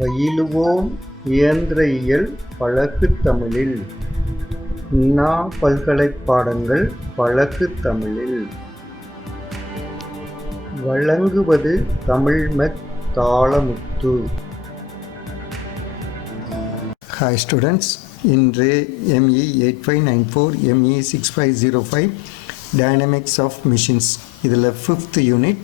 பயிலுவோம் இயந்திரவியல் வழக்குத் தமிழில். அண்ணா பல்கலைப் பாடங்கள் வழக்குத் தமிழில். வழங்குவது தமிழ்மெக்-தாளமுத்து. Hi students, இன்று ME 8594 ME 6505 Dynamics of Machines இதில் 5th unit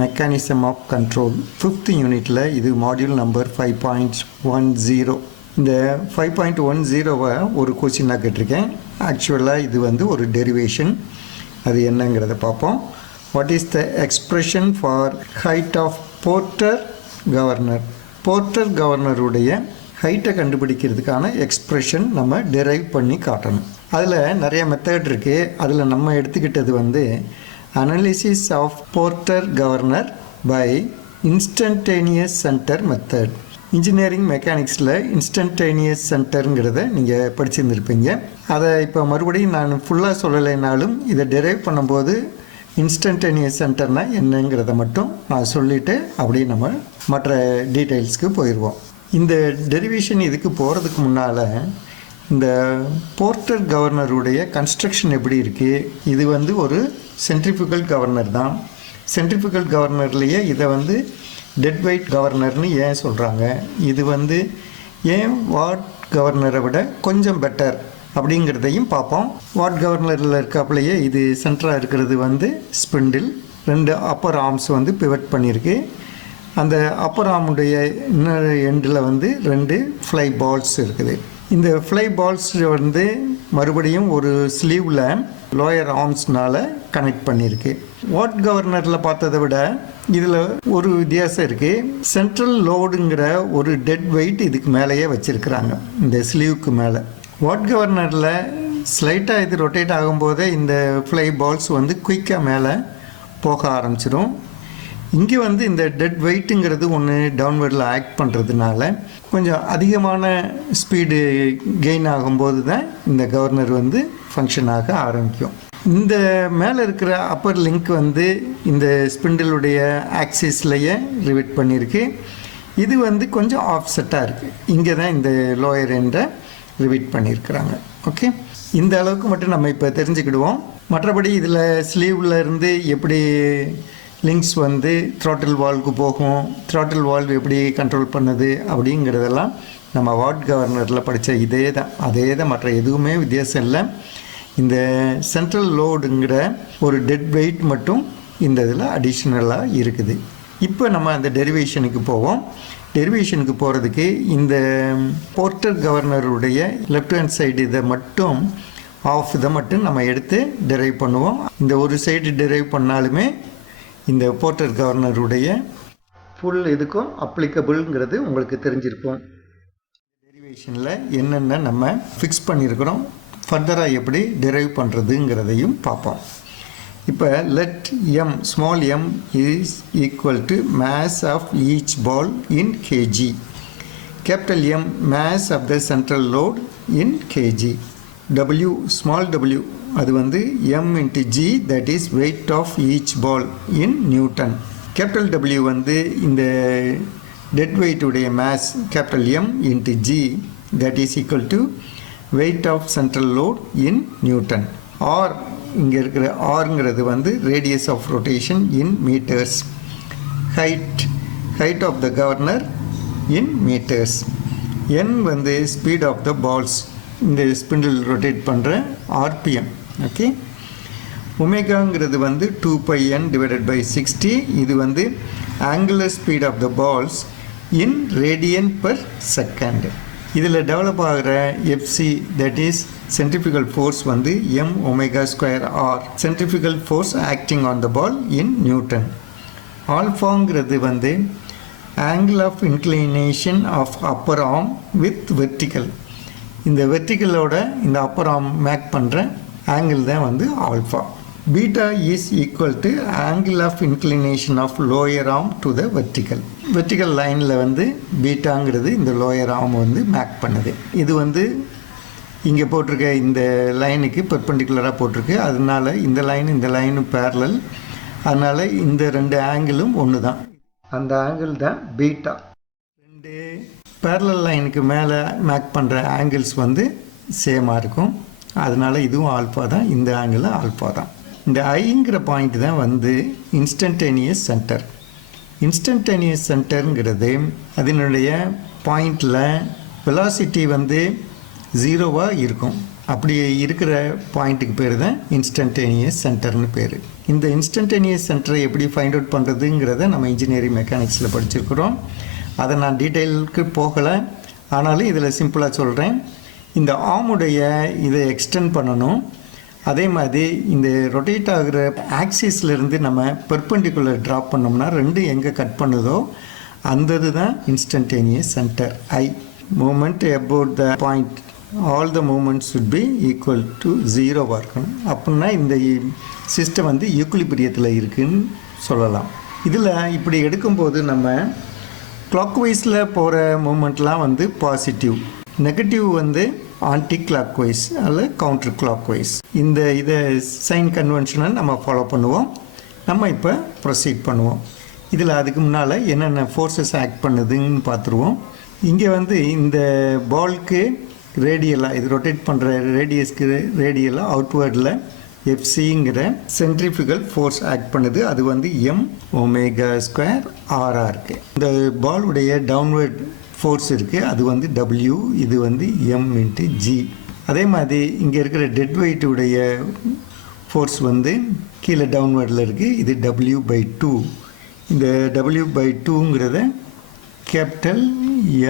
Mechanism of Control. 5th யூனிட்டில் இது மாடியூல் நம்பர் 5.10. இந்த 5.10 ஒரு கொஸ்டினாக கேட்டிருக்கேன். ஆக்சுவலாக இது ஒரு டெரிவேஷன். அது என்னங்கிறத பார்ப்போம். What is the expression for height of Porter Governor? Porter Governorுடைய ஹைட்டை கண்டுபிடிக்கிறதுக்கான எக்ஸ்ப்ரெஷன் நம்ம டெரைவ் பண்ணி காட்டணும். அதில் நிறைய மெத்தட் இருக்குது. அதில் நம்ம எடுத்துக்கிட்டது analysis of porter governor by instantaneous centre method. Engineering மெக்கானிக்ஸில் இன்ஸ்டன்டேனியஸ் சென்டருங்கிறத நீங்கள் படிச்சிருந்துருப்பீங்க. அதை இப்போ மறுபடியும் நான் ஃபுல்லாக சொல்லலைனாலும் இதை டெரைவ் பண்ணும்போது இன்ஸ்டன்டேனியஸ் சென்டர்னால் என்னங்கிறத மட்டும் நான் சொல்லிவிட்டு அப்படியே நம்ம மற்ற டீட்டெயில்ஸ்க்கு போயிடுவோம். இந்த டெரிவேஷன் இதுக்கு போகிறதுக்கு முன்னால் இந்த போர்ட்டர் கவர்னருடைய கன்ஸ்ட்ரக்ஷன் எப்படி இருக்குது? இது ஒரு சென்ட்ரிஃபியூகல் கவர்னர் தான். சென்ட்ரிஃபியூகல் கவர்னர்லேயே இதை டெட் வெயிட் கவர்னர்னு ஏன் சொல்கிறாங்க? இது ஏன் வாட் கவர்னரை விட கொஞ்சம் பெட்டர் அப்படிங்கிறதையும் பார்ப்போம். வாட் கவர்னரில் இருக்காப்புலையே இது சென்டராக இருக்கிறது ஸ்பிண்டில். 2 அப்பர் ஆர்ம்ஸ் பிவட் பண்ணியிருக்கு. அந்த அப்பர் ஆர்முடைய இன்னொரு எண்டில் 2 ஃப்ளை பால்ஸ் இருக்குது. இந்த ஃப்ளை பால்ஸ் மறுபடியும் ஒரு ஸ்லீவில் லோயர் ஆர்ம்ஸ்னால் கனெக்ட் பண்ணியிருக்கு. வாட் கவர்னரில் பார்த்ததை விட இதில் ஒரு வித்தியாசம் இருக்குது. சென்ட்ரல் லோடுங்கிற ஒரு டெட் வெயிட் இதுக்கு மேலேயே வச்சுருக்குறாங்க, இந்த ஸ்லீவுக்கு மேலே. வாட் கவர்னரில் ஸ்லைட்டாக இது ரொட்டேட் ஆகும்போதே இந்த ஃப்ளை பால்ஸ் குயிக்காக மேலே போக ஆரம்பிச்சிடும். இங்கே இந்த டெட் வெயிட்டுங்கிறது ஒன்று டவுன்வர்டில் ஆக்ட் பண்ணுறதுனால கொஞ்சம் அதிகமான ஸ்பீடு கெயின் ஆகும்போது தான் இந்த கவர்னர் ஃபங்க்ஷன் ஆக ஆரம்பிக்கும். இந்த மேலே இருக்கிற அப்பர் லிங்க் இந்த ஸ்பிண்டிலுடைய ஆக்சிஸ்லையே ரிவிட் பண்ணியிருக்கு. இது கொஞ்சம் ஆஃப்செட்டாக இருக்குது. இங்கே தான் இந்த லோயர் எண்டை ரிவிட் பண்ணியிருக்கிறாங்க. ஓகே, இந்த அளவுக்கு மட்டும் நம்ம இப்போ தெரிஞ்சுக்கிடுவோம். மற்றபடி இதில் ஸ்லீவில் இருந்து எப்படி லிங்க்ஸ் த்ராட்டில் வால்வுக்கு போகும், த்ராட்டில் வால்வ் எப்படி கண்ட்ரோல் பண்ணுது அப்படிங்கிறதெல்லாம் நம்ம வாட் கவர்னரில் படித்த அதே தான், மற்ற எதுவுமே வித்தியாசம் இல்லை. இந்த சென்ட்ரல் லோடுங்கிற ஒரு டெட் வெயிட் மட்டும் இந்த இதில் அடிஷ்னலாக இருக்குது. இப்போ நம்ம அந்த டெரிவேஷனுக்கு போவோம். டெரிவேஷனுக்கு போகிறதுக்கு இந்த போர்ட்டர் கவர்னருடைய லெஃப்ட் ஹேண்ட் சைடு இதை மட்டும் நம்ம எடுத்து டெரைவ் பண்ணுவோம். இந்த ஒரு சைடு டெரைவ் பண்ணாலுமே இந்த போர்ட்டர் கவர்னருடைய ஃபுல் இதுக்கும் அப்ளிகபிள்ங்கிறது உங்களுக்கு தெரிஞ்சிருக்கும். டெரிவேஷனில் என்னென்ன நம்ம ஃபிக்ஸ் பண்ணியிருக்கிறோம், ஃபர்தராக எப்படி டெரைவ் பண்ணுறதுங்கிறதையும் பார்ப்போம். இப்போ let M, small M is equal to mass of each ball in kg. Capital M mass of the central load in kg. W, small w, அது m into g, that is weight of each ball in Newton. Capital W இந்த dead weight உடைய mass capital M into g, that is equal to weight of central load in Newton. R, இங்கே இருக்கிற Rங்கிறது radius of rotation in meters. height of the governor in meters. N speed of the balls, இந்த spindle rotate பண்ணுற RPM. Okay, ஒமேகாங்கிறது 2πn divided by 60. இது angular speed of the balls in radian per second. இதில் develop ஆகிற FC, that is centrifugal force M omega square R, centrifugal force acting on the ball in newton. ஆல்ஃபாங்கிறது angle of inclination of upper arm with vertical. இந்த வெர்டிக்கலோட இந்த upper arm make பண்ணுற angle தான் alpha. Beta is equal to angle of inclination of lower arm to the vertical. Vertical லைனில் பீட்டாங்கிறது இந்த lower arm make பண்ணுது. இது இங்கே போட்டிருக்க இந்த லைனுக்கு பெர்பெண்டிகுலராக போட்டிருக்கு. அதனால இந்த லைனும் பேரலல். அதனால் இந்த 2 ஆங்கிளும் ஒன்று தான். அந்த ஆங்கிள் தான் பீட்டா. ரெண்டு parallel லைனுக்கு மேலே மேக் பண்ணுற ஆங்கிள்ஸ் வந்து சேமாக இருக்கும். அதனால் இதுவும் ஆல்ஃபா தான், இந்த ஆங்கிள் ஆல்ஃபா தான். இந்த ஐங்கிற பாயிண்ட் தான் வந்து இன்ஸ்டன்டேனியஸ் சென்டர். இன்ஸ்டன்டேனியஸ் சென்டருங்கிறது அதனுடைய பாயிண்டில் வெலாசிட்டி வந்து ஜீரோவாக இருக்கும். அப்படி இருக்கிற பாயிண்ட்டுக்கு பேர் தான் இன்ஸ்டன்டேனியஸ் சென்டர்னு பேர். இந்த இன்ஸ்டன்டேனியஸ் சென்டரை எப்படி ஃபைண்ட் அவுட் பண்ணுறதுங்கிறத நம்ம இன்ஜினியரிங் மெக்கானிக்ஸில் படிச்சிருக்கிறோம். அதை நான் டீட்டெயிலுக்கு போகலை, ஆனாலும் இதில் சிம்பிளாக சொல்கிறேன். இந்த ஆமுடைய இதை எக்ஸ்டெண்ட் பண்ணணும். அதே மாதிரி இந்த ரொட்டேட் ஆகிற ஆக்சிஸ்லேருந்து நம்ம பெர்பெண்டிகுலர் ட்ராப் பண்ணோம்னா ரெண்டு எங்கே கட் பண்ணுதோ அந்த இதுதான் instantaneous centre. Eye movement about the point all the moments should be equal to 0 இருக்கணும். அப்படின்னா இந்த சிஸ்டம் வந்து ஈக்குலிபிரியத்தில் இருக்குதுன்னு சொல்லலாம். இதில் இப்படி எடுக்கும்போது நம்ம கிளாக் வைஸில் போகிற மூமெண்ட்லாம் வந்து பாசிட்டிவ், நெகட்டிவ் வந்து ஆன்டி கிளாக் வைஸ் அல்லது கவுண்டர் கிளாக் வைஸ். இதை சைன் கன்வென்ஷனை நம்ம ஃபாலோ பண்ணுவோம். நம்ம இப்போ ப்ரொசீட் பண்ணுவோம். இதில் அதுக்கு முன்னால் என்னென்ன ஃபோர்ஸஸ் ஆக்ட் பண்ணுதுன்னு பார்த்துருவோம். இங்கே வந்து இந்த பால்க்கு ரேடியலாக இது ரொட்டேட் பண்ணுற ரேடியஸ்க்கு ரேடியலாக அவுட்வேர்டில் எஃப்சிங்கிற சென்ட்ரிஃபிகல் ஃபோர்ஸ் ஆக்ட் பண்ணுது. அது வந்து m⍵² r இருக்குது. இந்த பாலுடைய டவுன்வேர்ட் ஃபோர்ஸ் இருக்குது, அது வந்து W, இது வந்து m×g. அதே மாதிரி இங்கே இருக்கிற டெட் வெயிட்டுடைய ஃபோர்ஸ் வந்து கீழே டவுன்வேர்டில் இருக்குது, இது W/2. இந்த W/2ங்கிறத கேபிட்டல்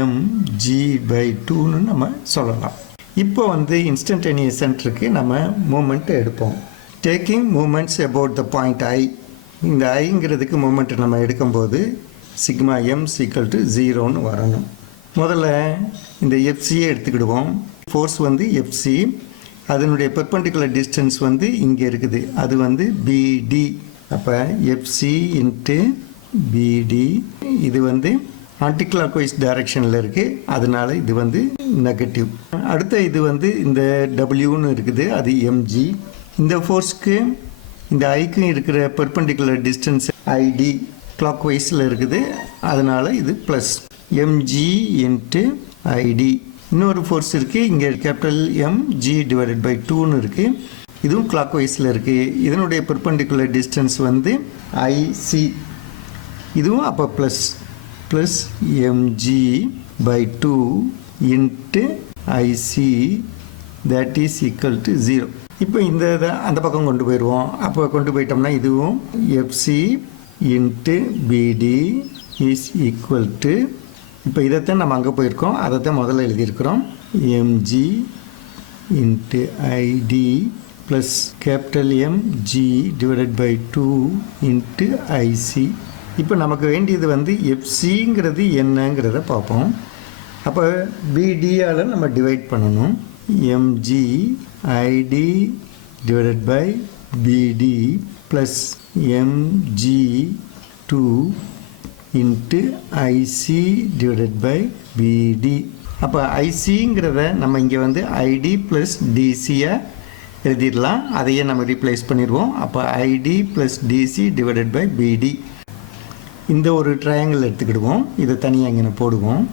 mg/2ன்னு நம்ம சொல்லலாம். இப்போ வந்து இன்ஸ்டன்டேனியஸ் சென்டருக்கு நம்ம மூமெண்ட்டை எடுப்போம். Taking moments about the point ஐ. இந்த ஐங்கிறதுக்கு மூமெண்ட்டை நம்ம எடுக்கும்போது சிக்மா m = 0ன்னு வரணும். முதல்ல இந்த எஃப்சியை எடுத்துக்கிடுவோம். ஃபோர்ஸ் வந்து எஃப்சி, அதனுடைய பெர்பெண்டிகுலர் டிஸ்டன்ஸ் வந்து இங்கே இருக்குது, அது வந்து பிடி. அப்போ எஃப்சி × பிடி, இது வந்து ஆன்டி கிளாக் வைஸ் டைரக்ஷனில் இருக்குது, அதனால இது வந்து நெகட்டிவ். அடுத்த இது வந்து இந்த டபிள்யூன்னு இருக்குது, அது mg. இந்த ஃபோர்ஸ்க்கு இந்த ஐக்கும் இருக்கிற பெர்பெண்டிகுலர் டிஸ்டன்ஸ் ஐடி கிளாக் வைஸில் இருக்குது, அதனால் இது ப்ளஸ் mg × ஐடி. இன்னொரு ஃபோர்ஸ் இருக்குது, இங்கே கேபிட்டல் mg/2ன்னு இருக்குது, இதுவும் கிளாக் வைஸில் இருக்குது. இதனுடைய பெர்பெண்டிகுலர் டிஸ்டன்ஸ் வந்து ஐசி, இதுவும் அப்போ plus mg/2 × IC that is equal to 0. இப்போ இந்த இதை அந்த பக்கம் கொண்டு போயிடுவோம். அப்போ கொண்டு போயிட்டோம்னா இதுவும் FC × BD is equal to, இப்போ இதைத்தான் நம்ம அங்கே போயிருக்கோம், அதைத்தான் முதல்ல எழுதியிருக்கிறோம், mg × ID plus capital mg/2 × IC. இப்போ நமக்கு வேண்டியது வந்து எஃப்சிங்கிறது என்னங்கிறத பார்ப்போம். அப்போ பிடியால் நம்ம டிவைட் பண்ணணும். mg/BD plus mg2 × IC/BD. அப்போ ஐசிங்கிறத நம்ம இங்கே வந்து ஐடி ப்ளஸ் டிசியை எழுதிடலாம், அதையே நம்ம ரீப்ளேஸ் பண்ணிடுவோம். அப்போ ஐடி ப்ளஸ் டிசி/BD. இந்த ஒரு ட்ரையாங்கிள் எடுத்துக்கிடுவோம், இதை தனியாக இங்கே போடுவோம்.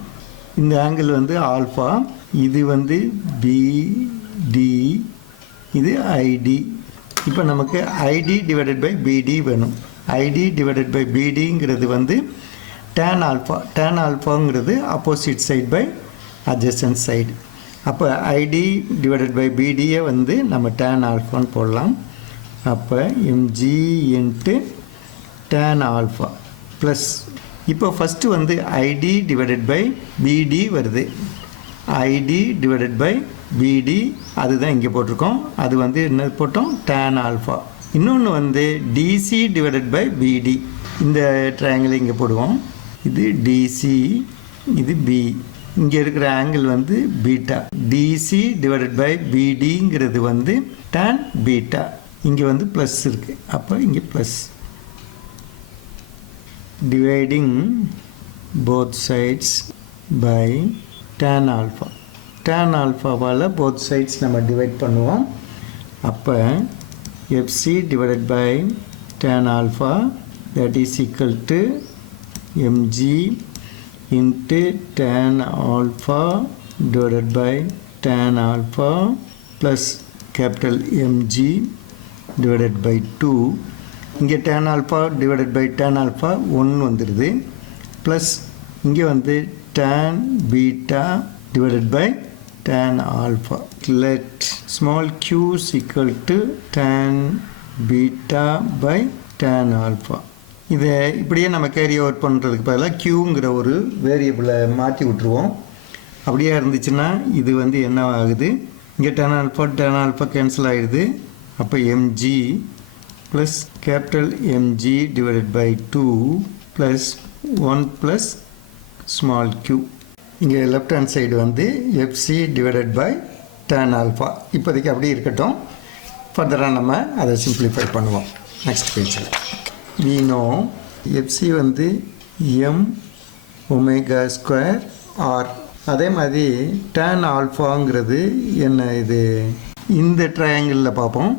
இந்த ஆங்கிள் வந்து ஆல்ஃபா, இது வந்து பிடி, இது ஐடி. இப்போ நமக்கு ID/BD வேணும். ID/BDங்கிறது வந்து tan ஆல்ஃபா. tan ஆல்ஃபாங்கிறது opposite side by adjacent side. அப்போ ID/BDயை வந்து நம்ம tan ஆல்ஃபான்னு போடலாம். அப்போ mg × tan ஆல்ஃபா ப்ளஸ், இப்போ ஃபஸ்ட்டு வந்து ID/BD வருது. ID/BD அதுதான் இங்கே போட்டிருக்கோம், அது வந்து என்ன போட்டோம், tan ஆல்ஃபா. இன்னொன்று வந்து DC/BD, இந்த ட்ரையாங்கிள் இங்கே போடுவோம். இது DC, இது B. இங்கே இருக்கிற ஆங்கிள் வந்து பீட்டா. DC/BDங்கிறது வந்து tan பீட்டா. இங்கே வந்து ப்ளஸ் இருக்குது, அப்போ இங்கே plus. dividing both sides by tan alpha. tan alphaவால் both sides நம்ம divide பண்ணுவோம். அப்போ FC/tan alpha that is equal to mg into tan alpha divided by tan alpha plus capital mg divided by 2. இங்கே tan alpha divided by tan alpha 1 வந்துடுது plus இங்கே வந்து tan beta divided by tan alpha. Let small q is equal to tan beta by tan alpha. இதை இப்படியே நம்ம carry out பண்ணுறதுக்கு பதிலாக க்யூங்கிற ஒரு வேரியபிளை மாற்றி விட்ருவோம். அப்படியே இருந்துச்சுன்னா இது வந்து என்ன ஆகுது, இங்கே tan alpha கேன்சல் ஆகிடுது. அப்போ mg plus capital mg divided by 2 plus 1 plus small q. இங்கே லெஃப்ட் ஹேண்ட் சைடு வந்து fc divided by tan alpha. இப்போதைக்கு அப்படி இருக்கட்டும். ஃபர்தராக நம்ம அதை சிம்பிளிஃபை பண்ணுவோம் நெக்ஸ்ட் பேஜில். we know fc வந்து m omega square r. அதே மாதிரி tan alphaங்கிறது என்ன, இது இந்த ட்ரையாங்கிளில் பார்ப்போம்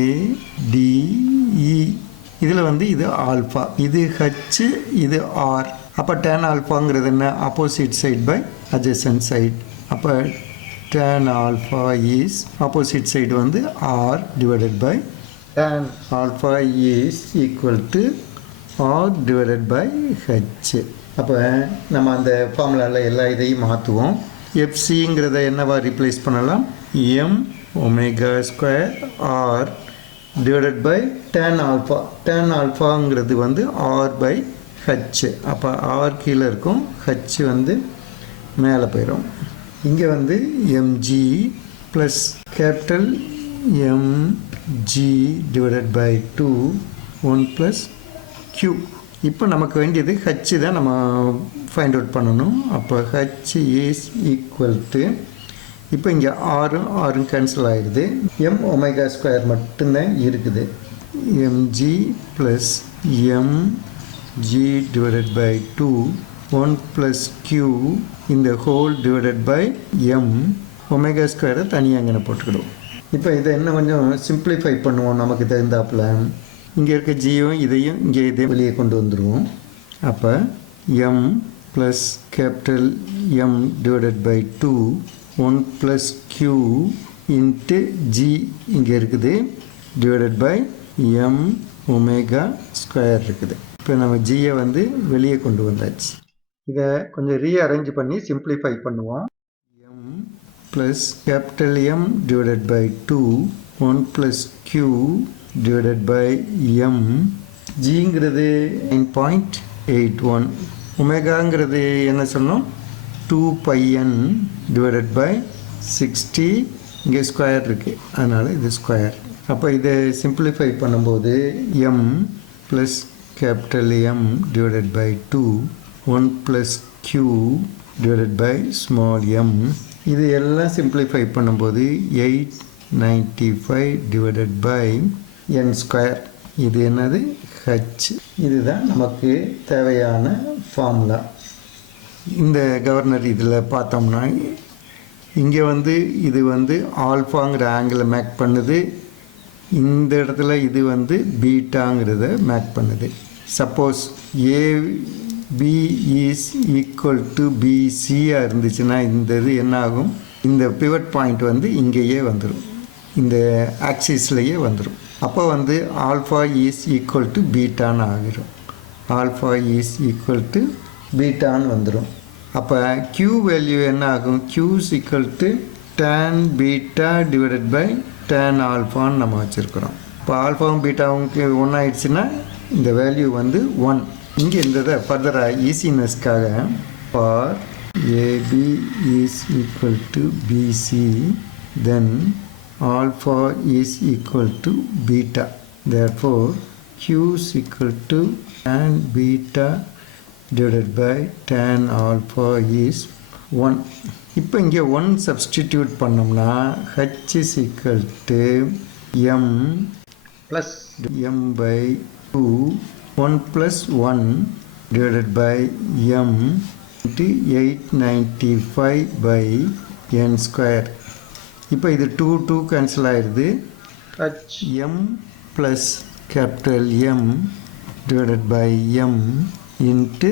ADE. இதில் வந்து இது ஆல்ஃபா, இது h, இது r. அப்போ tan alphaங்கிறது என்ன, opposite side by adjacent side. அப்போ tan alpha is opposite side வந்து r divided by tan alpha is equal to r divided by h. அப்போ நம்ம அந்த ஃபார்முலாவில் எல்லா இதையும் மாற்றுவோம். fcங்கிறத என்னவா ரீப்ளேஸ் பண்ணலாம், m omega square r divided by tan alpha. tan alphaங்கிறது வந்து r by h. அப்போ r கீழே இருக்கும், h வந்து மேலே போயிடும். இங்கே வந்து mg plus capital mg divided by 2 1 plus q. இப்போ நமக்கு வேண்டியது h தான் நம்ம ஃபைண்ட் அவுட் பண்ணணும். அப்போ h is equal to, இப்போ இங்கே ஆறும் கேன்சல் ஆகிடுது, m ஒமேகா ஸ்கொயர் மட்டும்தான் இருக்குது. mg ப்ளஸ் mg divided by 2 1 plus q இந்த whole divided by m. Omega ஸ்கொயரை தனியாக அங்கே போட்டுக்கிடுவோம். இப்போ இதை என்ன கொஞ்சம் சிம்பிளிஃபை பண்ணுவோம். நமக்கு தெரிந்தாப்புல இங்கே இருக்க ஜியும் இதையும் இங்கே இதையும் வெளியே கொண்டு வந்துடுவோம். அப்போ m plus capital m divided by 2 1 plus q into g இங்கே இருக்குது divided by m omega square இருக்குது. இப்போ நம்ம ஜியை வந்து வெளியே கொண்டு வந்தாச்சு. இதை கொஞ்சம் ரீஅரேஞ்ச் பண்ணி சிம்பிளிஃபை பண்ணுவோம். m plus capital m divided by 2 1 plus q divided by m. ஜிங்கிறது 9.81. ஒமேகாங்கிறது என்ன சொன்னோம், 2πn divided by 60. இங்கே ஸ்கொயர் இருக்குது, அதனால் இது ஸ்கொயர். அப்போ இதை சிம்பிளிஃபை பண்ணும்போது m plus capital m divided by 2 1 plus q divided by small m. இது எல்லாம் சிம்பிளிஃபை பண்ணும்போது 895 divided by n ஸ்கொயர். இது என்னது, h. இதுதான் நமக்கு தேவையான ஃபார்முலா. இந்த கவர்னர் இதில் பார்த்தோம்னா இங்கே வந்து இது வந்து ஆல்ஃபாங்கிற ஆங்கிளை மேக் பண்ணுது, இந்த இடத்துல இது வந்து பீட்டாங்கிறத மேக் பண்ணுது. Suppose AB is equal to BCயாக இருந்துச்சுன்னா இந்த இது என்ன ஆகும், இந்த பிவட் பாயிண்ட் வந்து இங்கேயே வந்துடும், இந்த ஆக்சிஸ்லேயே வந்துடும். அப்போ வந்து ஆல்ஃபா இஸ் ஈக்குவல் டு பீட்டான்னு ஆகிரும். ஆல்ஃபா இஸ் ஈக்குவல் டு பீட்டான்னு வந்துடும். அப்போ q வேல்யூ என்ன ஆகும், q is equal to tan beta divided by tan ஆல்ஃபான்னு நம்ம வச்சுருக்கிறோம். இப்போ ஆல்ஃபாவும் பீட்டாவும் 1 ஆயிடுச்சுன்னா இந்த வேல்யூ வந்து 1. இங்கே இருந்ததை ஃபர்தராக ஈஸினஸ்க்காக for AB is equal to BC then alpha is equal to beta. Therefore, q is equal to tan beta divided by tan alpha is 1. இப்போ இங்கே 1 substitute பண்ணோம்னா h is equal to m plus m by 2 1 plus 1 divided by m into 895 by n square. இப்போ இது 2 cancel ஆகிடுது. m plus capital M divided by m into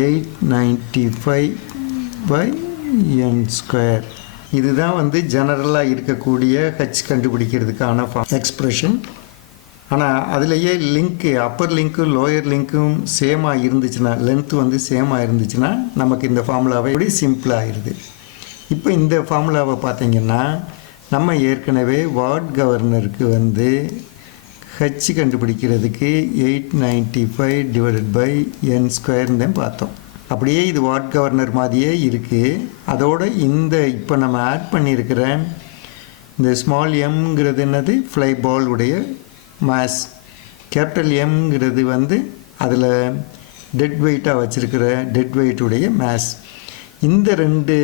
895/n². இதுதான் வந்து ஜெனரலாக இருக்கக்கூடிய ஹச் கண்டுபிடிக்கிறதுக்கான எக்ஸ்பிரஷன். ஆனால் அதுலேயே லிங்க்கு அப்பர் லிங்க்கும் லோயர் லிங்க்கும் சேமாக இருந்துச்சுன்னா, லென்த் வந்து சேமாக இருந்துச்சுன்னா நமக்கு இந்த ஃபார்முலாவை எப்படி சிம்பிளாக ஆயிடுது. இப்போ இந்த ஃபார்முலாவை பார்த்தீங்கன்னா நம்ம ஏற்கனவே வாட் கவர்னருக்கு வந்து ஹச் கண்டுபிடிக்கிறதுக்கு 895/n² தான் பார்த்தோம். அப்படியே இது வாட் கவர்னர் மாதிரியே இருக்குது. அதோட இந்த இப்போ நம்ம ஆட் பண்ணியிருக்கிற இந்த ஸ்மால் எம்ங்கிறது என்னது, ஃப்ளை பால் உடைய மாஸ். கேபிட்டல் எம்ங்கிறது வந்து அதில் டெட் வெயிட்டாக வச்சுருக்கிற டெட் வெயிட்டுடைய மாஸ். இந்த ரெண்டு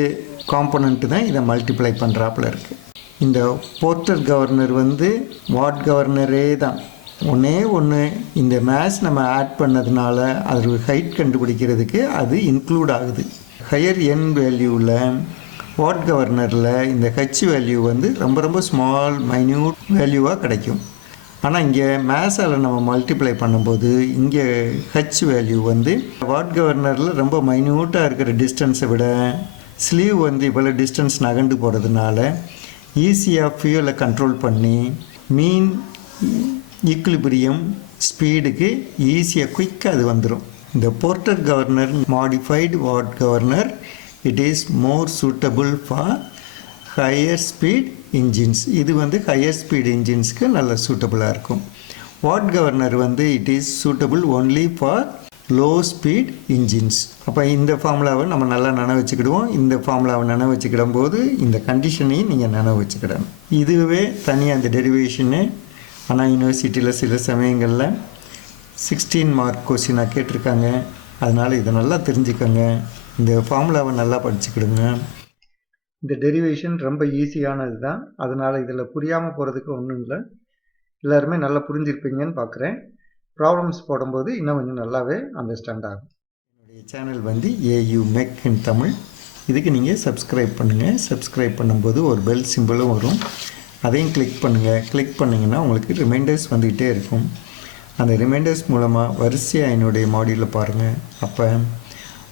காம்பனண்ட்டு தான் இதை மல்டிப்ளை பண்ணுறாப்புல இருக்குது. இந்த போர்ட்டர் கவர்னர் வந்து வாட் கவர்னரே தான். ஒன்று இந்த மேத்ஸ் நம்ம ஆட் பண்ணதுனால அது ஹைட் கண்டுபிடிக்கிறதுக்கு அது இன்க்ளூட் ஆகுது. ஹையர் என் வேல்யூவில் வாட் கவர்னரில் இந்த ஹச் வேல்யூ வந்து ரொம்ப ரொம்ப ஸ்மால் மைன்யூட் வேல்யூவாக கிடைக்கும். ஆனால் இங்கே மேத்ஸால் நம்ம மல்டிப்ளை பண்ணும்போது இங்கே ஹச் வேல்யூ வந்து வாட் கவர்னரில் ரொம்ப மைன்யூட்டாக இருக்கிற டிஸ்டன்ஸை விட ஸ்லீவ் வந்து இவ்வளோ டிஸ்டன்ஸ் நகண்டு போகிறதுனால ஈஸியாக ஃபியூலை கண்ட்ரோல் பண்ணி மீன் ஈக்குலிபிரியம் ஸ்பீடுக்கு ஈஸியாக குயிக்காக அது வந்துடும். இந்த Porter governor modified Watt governor it is more suitable for higher speed engines. இது வந்து ஹையர் ஸ்பீட் இன்ஜின்ஸ்க்கு நல்ல சூட்டபுளாக இருக்கும். வாட் கவர்னர் வந்து it is suitable only for low speed engines. அப்போ இந்த ஃபார்முலாவை நம்ம நல்லா நினைவு வச்சுக்கிடுவோம். இந்த ஃபார்முலாவை நினைவு வச்சுக்கிடும் போது இந்த கண்டிஷனையும் நீங்கள் நினைவு வச்சுக்கிடணும். இதுவே தனியாக அந்த டெரிவேஷனு. ஆனால் யூனிவர்சிட்டியில் சில சமயங்களில் 16 மார்க் கொஸ்டினாக கேட்டிருக்காங்க. அதனால் இதை நல்லா தெரிஞ்சுக்கோங்க. இந்த ஃபார்முலாவை நல்லா படிச்சுக்கிடுங்க. இந்த டெரிவேஷன் ரொம்ப ஈஸியானது தான். அதனால் இதில் புரியாமல் போகிறதுக்கு ஒன்றும் இல்லை. எல்லாருமே நல்லா புரிஞ்சிருப்பீங்கன்னு பார்க்குறேன். ப்ராப்ளம்ஸ் போடும்போது இன்னும் கொஞ்சம் நல்லாவே அண்டர்ஸ்டாண்ட் ஆகும். என்னுடைய சேனல் வந்து AUmech-in-tamil. இதுக்கு நீங்கள் சப்ஸ்கிரைப் பண்ணுங்கள். சப்ஸ்கிரைப் பண்ணும்போது ஒரு பெல் சிம்பிளும் வரும், அதையும் கிளிக் பண்ணுங்கள். கிளிக் பண்ணிங்கன்னா உங்களுக்கு ரிமைண்டர்ஸ் வந்துக்கிட்டே இருக்கும். அந்த ரிமைண்டர்ஸ் மூலமாக வரிசையாக என்னுடைய மாடியூலில் பாருங்கள். அப்போ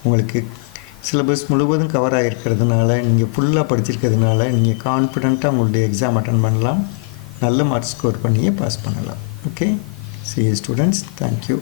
உங்களுக்கு சிலபஸ் முழுவதும் கவர் ஆகிருக்கிறதுனால, நீங்கள் ஃபுல்லாக படிச்சிருக்கிறதுனால நீங்கள் கான்ஃபிடெண்ட்டாக உங்களுடைய எக்ஸாம் அட்டன் பண்ணலாம். நல்ல மார்க் ஸ்கோர் பண்ணியே பாஸ் பண்ணலாம். Okay, see you students. Thank you.